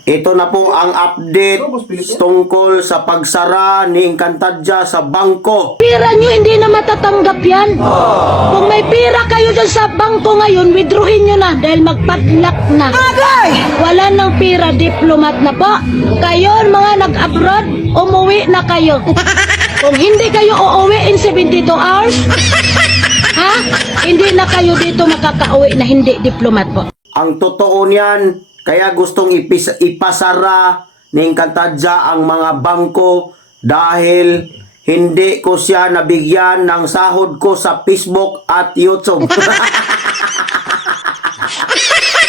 Ito na po ang update tungkol sa pagsara ni Encantadja sa bangko. Pira nyo, hindi na matatanggap yan. Kung may pira kayo dyan sa bangko ngayon, withdrawin nyo na dahil magpadlock na. Wala nang pira, diplomat na po. Kayo, mga nag-abroad, umuwi na kayo. Kung hindi kayo uuwi in 72 hours, ha? Hindi na kayo dito makakauwi na hindi diplomat po. Ang totoo niyan, kaya gustong ipasara ni Encantadja ang mga bangko dahil hindi ko siya nabigyan ng sahod ko sa Facebook at YouTube.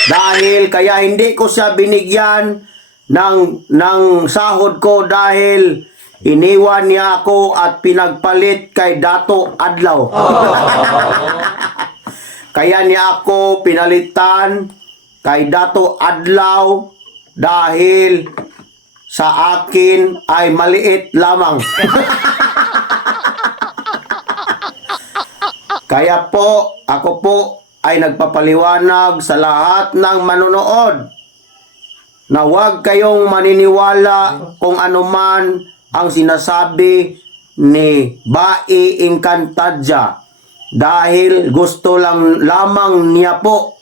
Dahil kaya hindi ko siya binigyan ng sahod ko dahil iniwan niya ako at pinagpalit kay Dato Adlaw. Kaya niya ako pinalitan kay Dato Adlaw dahil sa akin ay maliit lamang. Kaya po, ako po ay nagpapaliwanag sa lahat ng manonood na huwag kayong maniniwala kung anuman ang sinasabi ni Bai Encantadja dahil gusto lang lamang niya po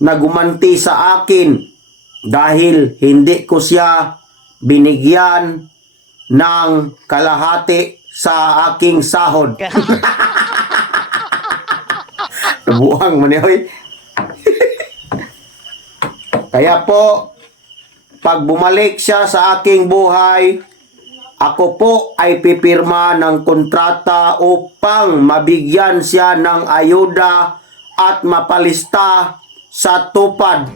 na gumanti sa akin dahil hindi ko siya binigyan ng kalahati sa aking sahod. Buang manihoy. Kaya po, pag bumalik siya sa aking buhay, ako po ay pipirma ng kontrata upang mabigyan siya ng ayuda at mapalista sa tupad.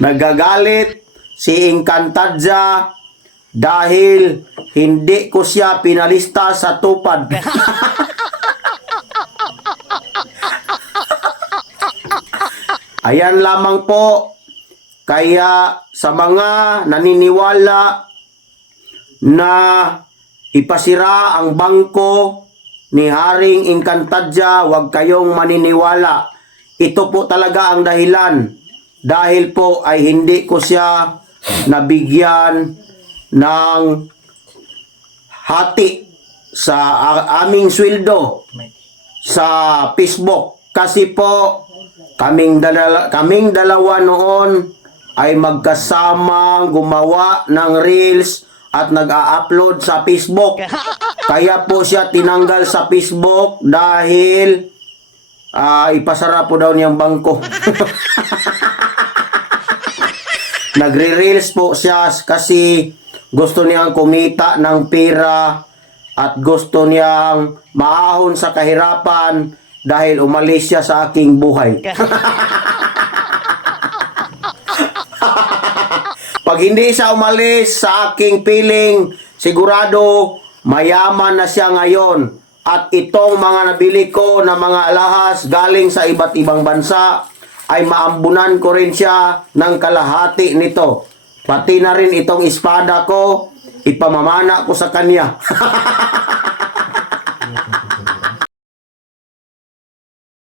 Nagagalit si Encantadja dahil hindi ko siya pinalista sa tupad. Ayan lamang po. Kaya sa mga naniniwala na ipasira ang bangko ni Haring Encantadja, huwag kayong maniniwala. Ito po talaga ang dahilan. Dahil po ay hindi ko siya nabigyan ng hati sa aming sweldo sa Facebook. Kasi po, kaming dalawa noon ay magkasama gumawa ng reels at nag-a-upload sa Facebook. Kaya po siya tinanggal sa Facebook dahil ipasara po daw niyang bangko. Nagre-reels po siya kasi gusto niyang kumita ng pera at gusto niyang maahon sa kahirapan dahil umalis siya sa aking buhay. Pag hindi siya umalis sa aking piling, sigurado mayaman na siya ngayon. At itong mga nabili ko na mga alahas galing sa iba't ibang bansa ay maambunan ko rin siya ng kalahati nito. Pati na rin itong espada ko, ipamamana ko sa kanya.